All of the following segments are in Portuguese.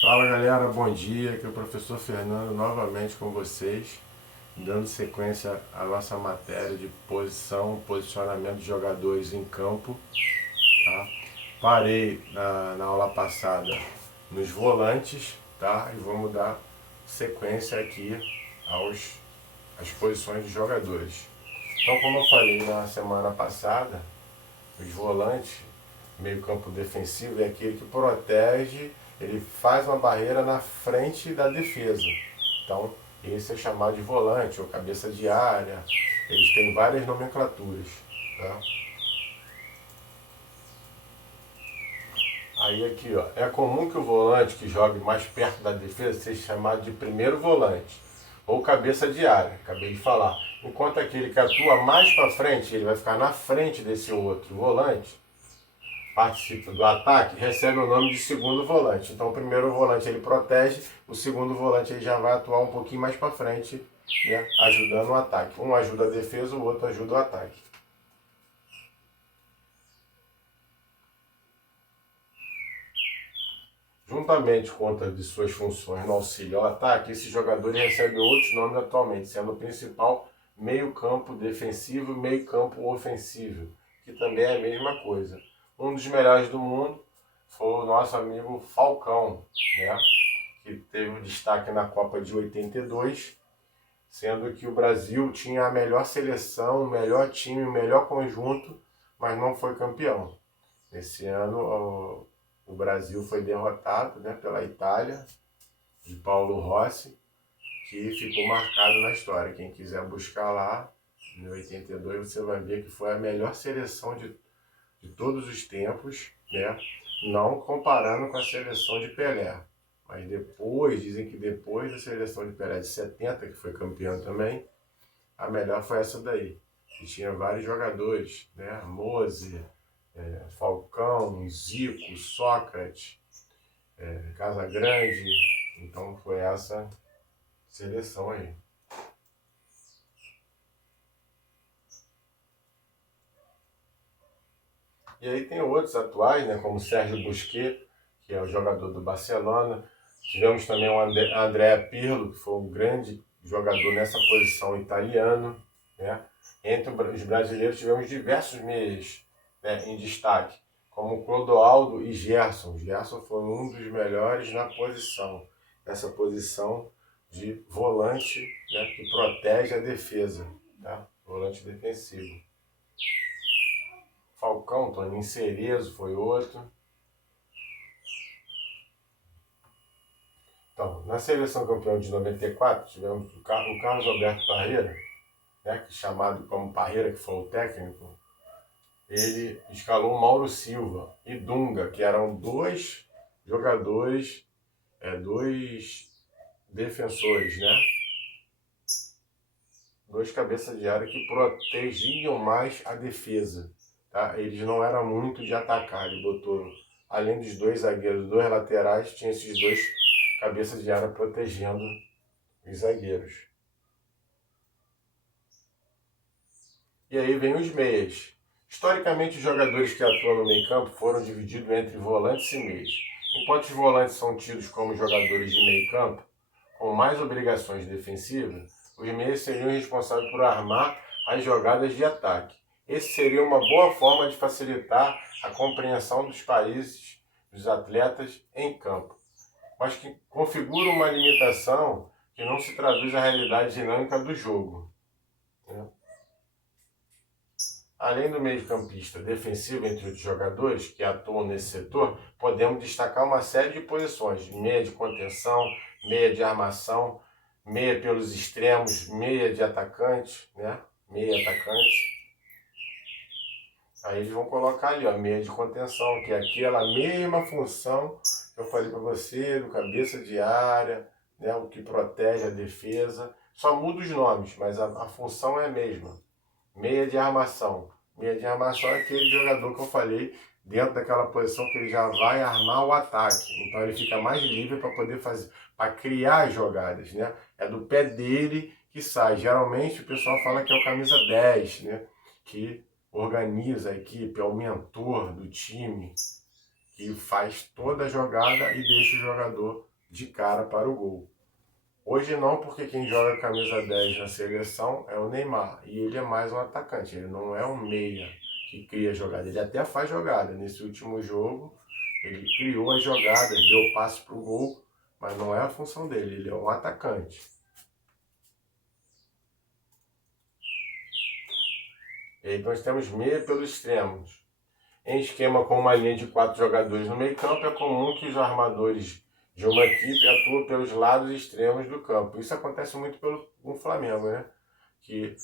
Fala galera, bom dia, aqui é o professor Fernando novamente com vocês, dando sequência à nossa matéria de posicionamento de jogadores em campo, tá? Parei na aula passada nos volantes, tá? E vamos dar sequência aqui às posições de jogadores. Então, como eu falei na semana passada, os volantes, meio campo defensivo, é aquele que protege, ele faz uma barreira na frente da defesa. Então, esse é chamado de volante ou cabeça de área. Eles têm várias nomenclaturas. Tá? Aí aqui, ó, é comum que o volante que jogue mais perto da defesa seja chamado de primeiro volante ou cabeça de área, acabei de falar. Enquanto aquele que atua mais para frente, ele vai ficar na frente desse outro volante, participa do ataque, recebe o nome de segundo volante. Então o primeiro volante ele protege, o segundo volante ele já vai atuar um pouquinho mais para frente, né, ajudando o ataque. Um ajuda a defesa, o outro ajuda o ataque. Juntamente com outras de suas funções no auxílio ao ataque, esse jogador recebe outros nomes atualmente, sendo o principal meio campo defensivo e meio campo ofensivo, que também é a mesma coisa. Um dos melhores do mundo foi o nosso amigo Falcão, né? Que teve um destaque na Copa de 82, sendo que o Brasil tinha a melhor seleção, o melhor time, o melhor conjunto, mas não foi campeão. Esse ano o Brasil foi derrotado, né, pela Itália, de Paulo Rossi, que ficou marcado na história. Quem quiser buscar lá, em 82, você vai ver que foi a melhor seleção de todos os tempos, né? Não comparando com a seleção de Pelé. Mas depois, dizem que depois da seleção de Pelé de 70, que foi campeão também, a melhor foi essa daí. Que tinha vários jogadores, né? Mose, Falcão, Zico, Sócrates, Casagrande. Então foi essa seleção aí. E aí tem outros atuais, né, como Sérgio Busquets, que é o jogador do Barcelona. Tivemos também o Andrea Pirlo, que foi um grande jogador nessa posição italiano. Né? Entre os brasileiros tivemos diversos meias, né, em destaque, como Clodoaldo e Gerson. Gerson foi um dos melhores na posição, nessa posição de volante, né, que protege a defesa, tá? Volante defensivo. Falcão, Toninho Cerezo foi outro. Então, na seleção campeã de 94, tivemos o Carlos Alberto Parreira, né, chamado como Parreira, que foi o técnico. Ele escalou o Mauro Silva e Dunga, que eram dois jogadores, dois defensores, né? Dois cabeças de área que protegiam mais a defesa. Tá? Eles não eram muito de atacar. Ele botou, além dos dois zagueiros, dois laterais, tinha esses dois cabeças de área protegendo os zagueiros. E aí vem os meias. Historicamente, os jogadores que atuam no meio campo foram divididos entre volantes e meias. Enquanto os volantes são tidos como jogadores de meio campo, com mais obrigações defensivas, os meias seriam responsáveis por armar as jogadas de ataque. Esse seria uma boa forma de facilitar a compreensão dos países dos atletas em campo, mas que configura uma limitação que não se traduz na realidade dinâmica do jogo. Além do meio-campista defensivo entre os jogadores que atuam nesse setor, podemos destacar uma série de posições: meia de contenção, meia de armação, meia pelos extremos, meia de atacante, né? Meia atacante. Aí eles vão colocar ali, ó, meia de contenção, que é aquela mesma função que eu falei para você, do cabeça de área, né? O que protege a defesa. Só muda os nomes, mas a função é a mesma. Meia de armação. Meia de armação é aquele jogador que eu falei dentro daquela posição que ele já vai armar o ataque. Então ele fica mais livre para poder fazer, para criar as jogadas, né? É do pé dele que sai. Geralmente o pessoal fala que é o camisa 10, né? Que organiza a equipe, é o mentor do time, que faz toda a jogada e deixa o jogador de cara para o gol. Hoje não, porque quem joga a camisa 10 na seleção é o Neymar, e ele é mais um atacante, ele não é um meia que cria jogada, ele até faz jogada. Nesse último jogo, ele criou as jogadas, deu passe para o gol, mas não é a função dele, ele é um atacante. E aí nós temos meia pelos extremos. Em esquema com uma linha de 4 jogadores no meio campo, é comum que os armadores de uma equipe atuem pelos lados extremos do campo. Isso acontece muito no Flamengo, né? Que,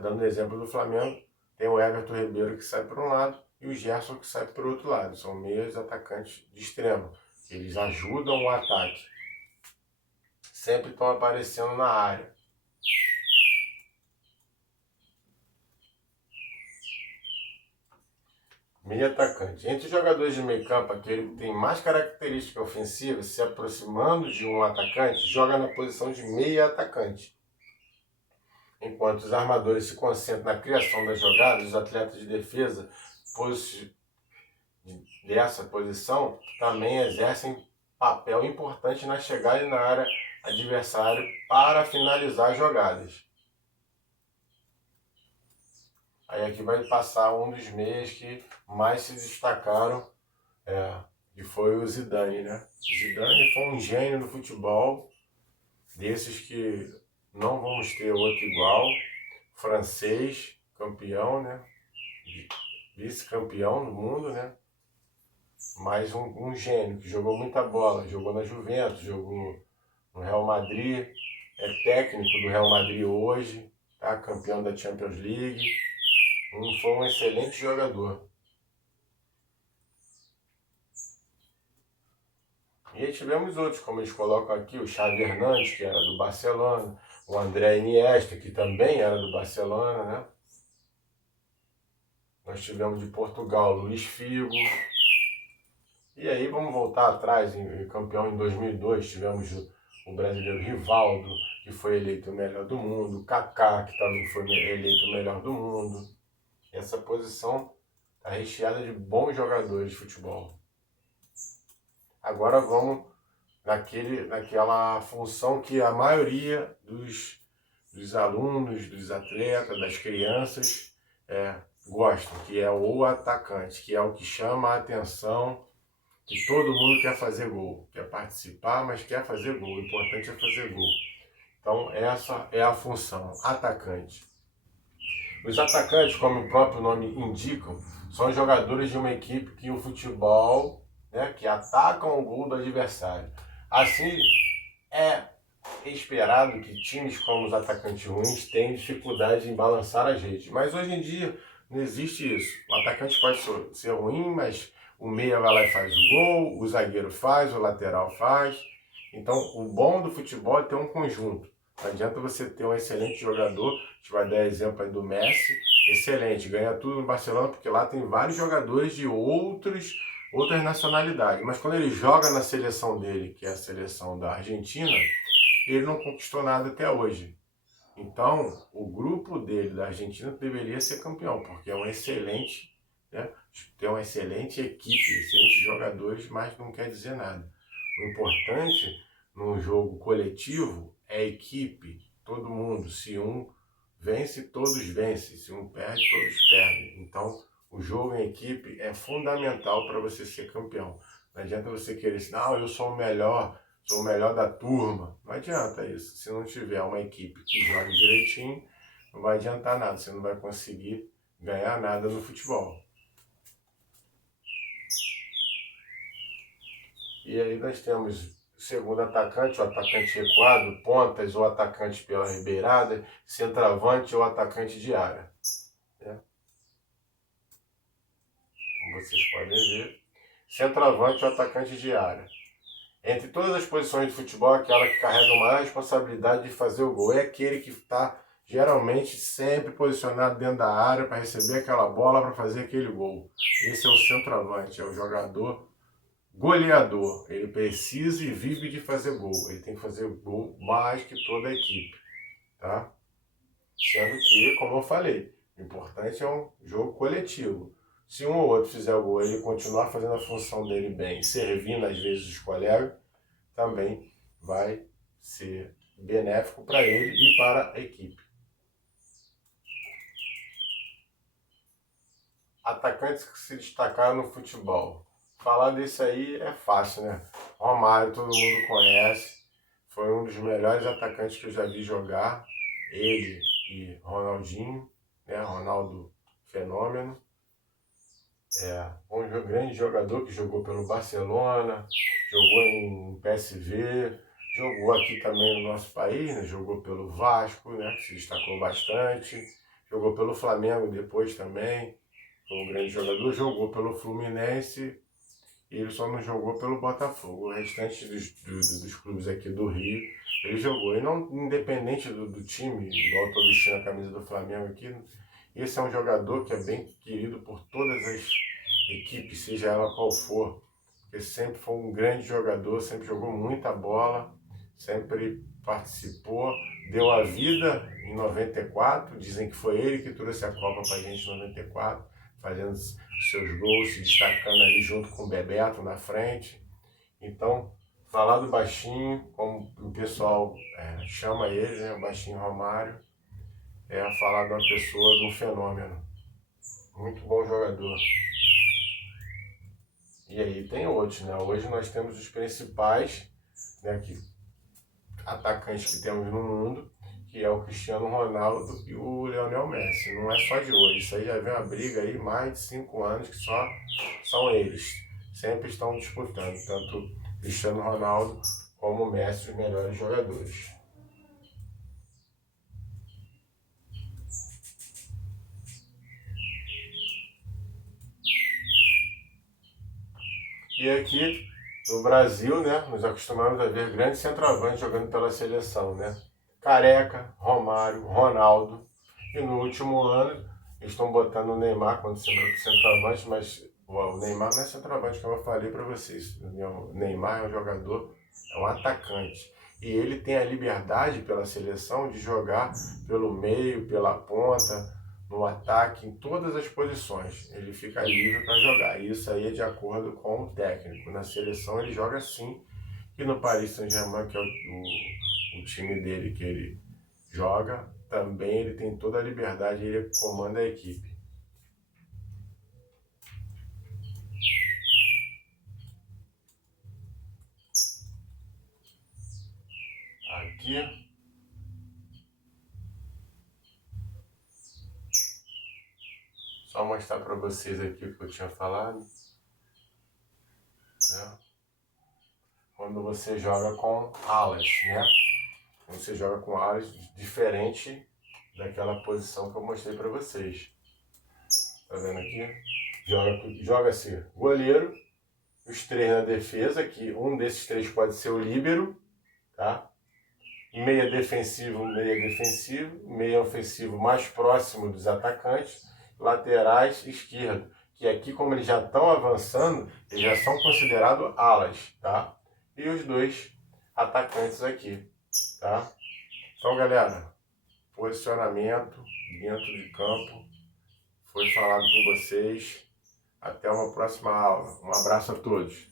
dando exemplo do Flamengo, tem o Everton Ribeiro que sai por um lado e o Gerson que sai por outro lado. São meios atacantes de extremo. Eles ajudam o ataque. Sempre estão aparecendo na área. Meio atacante. Entre os jogadores de meio campo, aquele que tem mais característica ofensiva, se aproximando de um atacante, joga na posição de meia atacante. Enquanto os armadores se concentram na criação das jogadas, os atletas de defesa dessa posição também exercem papel importante na chegada na área adversária para finalizar jogadas. Aí aqui vai passar um dos meias que mais se destacaram, que foi o Zidane, né? Zidane foi um gênio do futebol, desses que não vamos ter outro igual, francês, campeão, né? Vice-campeão do mundo, né? Mas um gênio que jogou muita bola, jogou na Juventus, jogou no Real Madrid, é técnico do Real Madrid hoje, tá? Campeão da Champions League, foi um excelente jogador. E aí tivemos outros, como eles colocam aqui, o Xavi Hernandes, que era do Barcelona, o André Iniesta, que também era do Barcelona, né? Nós tivemos de Portugal, Luís Figo. E aí vamos voltar atrás, campeão em 2002, tivemos o brasileiro Rivaldo, que foi eleito o melhor do mundo, o Kaká, que também foi eleito o melhor do mundo. Essa posição está recheada de bons jogadores de futebol. Agora vamos naquela função que a maioria dos alunos, dos atletas, das crianças gostam, que é o atacante, que é o que chama a atenção, que todo mundo quer fazer gol, quer participar, mas quer fazer gol. O importante é fazer gol. Então essa é a função, atacante. Os atacantes, como o próprio nome indica, são jogadores de uma equipe que o futebol, né, que atacam o gol do adversário. Assim, é esperado que times como os atacantes ruins tenham dificuldade em balançar as redes. Mas hoje em dia não existe isso. O atacante pode ser ruim, mas o meia vai lá e faz o gol, o zagueiro faz, o lateral faz. Então, o bom do futebol é ter um conjunto. Não adianta você ter um excelente jogador, a gente vai dar exemplo aí do Messi, excelente, ganha tudo no Barcelona, porque lá tem vários jogadores de outras nacionalidades. Mas quando ele joga na seleção dele, que é a seleção da Argentina, ele não conquistou nada até hoje. Então, o grupo dele da Argentina deveria ser campeão, porque é um excelente, né? Tem uma excelente equipe, excelentes jogadores, mas não quer dizer nada. O importante num jogo coletivo é a equipe, todo mundo. Se um vence, todos vencem. Se um perde, todos perdem. Então, o jogo em equipe é fundamental para você ser campeão. Não adianta você querer assim, não, eu sou o melhor da turma. Não adianta isso. Se não tiver uma equipe que jogue direitinho, não vai adiantar nada. Você não vai conseguir ganhar nada no futebol. E aí nós temos o segundo atacante, o atacante recuado, pontas ou atacante pela ribeirada, centroavante ou atacante de área. Né? Como vocês podem ver, centroavante ou atacante de área. Entre todas as posições de futebol, aquela que carrega a maior responsabilidade de fazer o gol é aquele que está geralmente sempre posicionado dentro da área para receber aquela bola para fazer aquele gol. Esse é o centroavante, é o jogador goleador. Ele precisa e vive de fazer gol. Ele tem que fazer gol mais que toda a equipe, tá? Sendo que, como eu falei, o importante é um jogo coletivo. Se um ou outro fizer o gol, ele continuar fazendo a função dele bem, servindo às vezes os colegas, também vai ser benéfico para ele e para a equipe. Atacantes que se destacaram no futebol. Falar desse aí é fácil, né? Romário, todo mundo conhece. Foi um dos melhores atacantes que eu já vi jogar. Ele e Ronaldinho, né? Ronaldo Fenômeno. Um grande jogador que jogou pelo Barcelona, jogou em PSV, jogou aqui também no nosso país, né? Jogou pelo Vasco, né? Que se destacou bastante. Jogou pelo Flamengo depois também. Foi um grande jogador, jogou pelo Fluminense e ele só não jogou pelo Botafogo. O restante dos clubes aqui do Rio, ele jogou. E não, independente do time, igual eu estou vestindo a camisa do Flamengo aqui, esse é um jogador que é bem querido por todas as equipes, seja ela qual for. Ele sempre foi um grande jogador, sempre jogou muita bola, sempre participou, deu a vida em 94. Dizem que foi ele que trouxe a Copa para a gente em 94, fazendo os seus gols, se destacando ali junto com o Bebeto na frente. Então, falar do Baixinho, como o pessoal chama ele, né, o Baixinho Romário, é falar de uma pessoa, de um fenômeno. Muito bom jogador. E aí tem outros, né? Hoje nós temos os principais, né, atacantes que temos no mundo, que é o Cristiano Ronaldo e o Lionel Messi. Não é só de hoje, isso aí já vem uma briga aí, mais de 5 anos que só são eles. Sempre estão disputando, tanto Cristiano Ronaldo como o Messi, os melhores jogadores. E aqui no Brasil, né, nos acostumamos a ver grandes centroavantes jogando pela seleção, né? Careca, Romário, Ronaldo. E no último ano, eles estão botando o Neymar como centroavante, mas o Neymar não é centroavante, como eu falei para vocês. O Neymar é um jogador, é um atacante. E ele tem a liberdade pela seleção de jogar pelo meio, pela ponta, no ataque, em todas as posições. Ele fica livre para jogar. E isso aí é de acordo com o técnico. Na seleção ele joga assim. E no Paris Saint-Germain, que é o time dele que ele joga, também ele tem toda a liberdade, ele comanda a equipe. Aqui, só mostrar para vocês aqui o que eu tinha falado. Né? Quando você joga com alas, né? Quando você joga com alas diferente daquela posição que eu mostrei para vocês. Tá vendo aqui? Joga-se goleiro, os 3 na defesa, que um desses 3 pode ser o líbero, tá? Meia defensivo, meia ofensivo mais próximo dos atacantes, laterais, esquerdo, que aqui como eles já estão avançando, eles já são considerados alas, tá? E os 2 atacantes aqui, tá? Então, galera, posicionamento dentro de campo foi falado com vocês. Até uma próxima aula. Um abraço a todos.